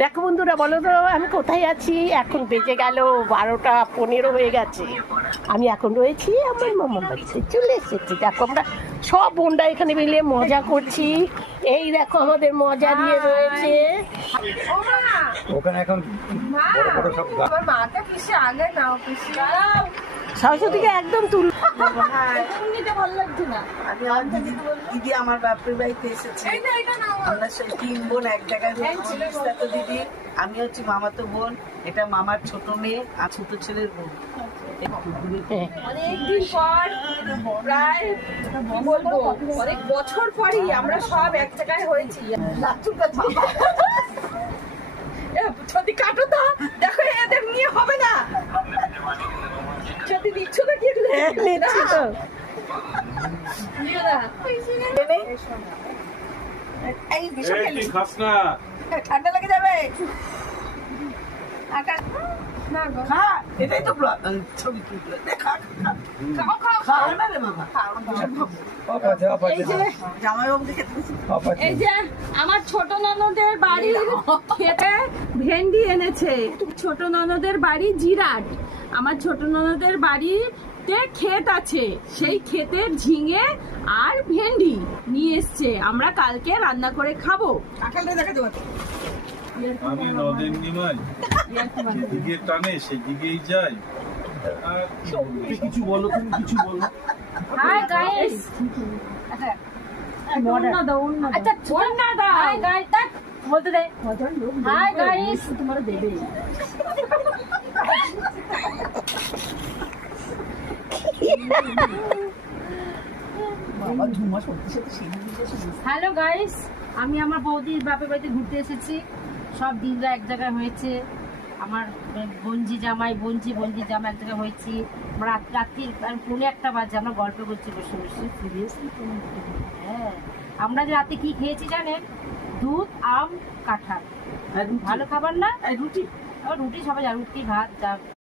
দেখো বন্ধুরা, বলো তো আমি কোথায় আছি। এখন বেজে গেল 12টা 15 হয়ে গেছে। আমি এখন রয়েছি আমার মামার বাড়িতে, চলে এসেছি। দেখো আমরা সব বোনরা এখানে মিলে মজা করছি। এই দেখো আমাদের মজা দিয়ে রয়েছে। ওখানে এখন বড় বড় সব গাছ। আমার মাকে পিসি আগে নাও পিসি সরস্বতীকে একদম তুল। ভালো লাগছে না। দিদি আমার বাপের বাড়িতে এসেছে। আমরা সেই 3 বোন এক জায়গায় হয়েছি। তো দিদি, আমি হচ্ছি মামাতো বোন, এটা মামার ছোট মেয়ে আর ছোট ছেলের বোন। অনেকদিন পর, প্রায় কি বলবো, অনেক বছর পরই আমরা সব এক জায়গায় হয়েছি। যদি কাটো তো দেখো, এদের নিয়ে হবে না। যদি দিচ্ছ না কি নিচ্ছি তো। এই বিষয় এই তুই খাস না। ঠান্ডা লেগে যাবে। না গো, খা, এটাই তো ছবি তুললো। খা খাও খাও খাও না রে বাবা। জামাইবাবুকে খেতে দিচ্ছি। এই যে আমার ছোট ননদের বাড়ির খেতে ভেন্ডি এনেছে। ছোট ননদের বাড়ি জিরাট। আমার ছোট ননদের বাড়িতে ক্ষেত আছে, সেই ক্ষেতের ঝিঙে আর ভেন্ডি নিয়ে এসছে। আমরা কালকে রান্না করে খাবো। কাঁঠালটা দেখা দেবো। আমি নদের নিমাই যেদিকে টানে সেদিকেই যাই। আর কি বলবো? কিছু বলো, তুমি কিছু বলো। হাই গাইস, আচ্ছা ওন্না দাও। হাই গাইস, তাক বলতে দে। হাই গাইস, তোমার দেবে। বাবা ধুমা সত্যি সত্যি সেই দিকে হ্যালো গাইস, আমি আমার বৌদির বাপের বাড়িতে ঘুরতে এসেছি। সব দিনরা এক জায়গায় হয়েছে। আমার বঞ্জি জামাই এক জায়গায় হয়েছি। রাত্রির 1:45 বাজে, আমরা গল্প করছি বসে বসে। সিরিয়াসলি? হ্যাঁ, আমরা যে রাতে কি খেয়েছি জানেন? দুধ, আম, কাঁঠাল। ভালো খাবার না? রুটি রুটি সবাই, রুটি ভাত যা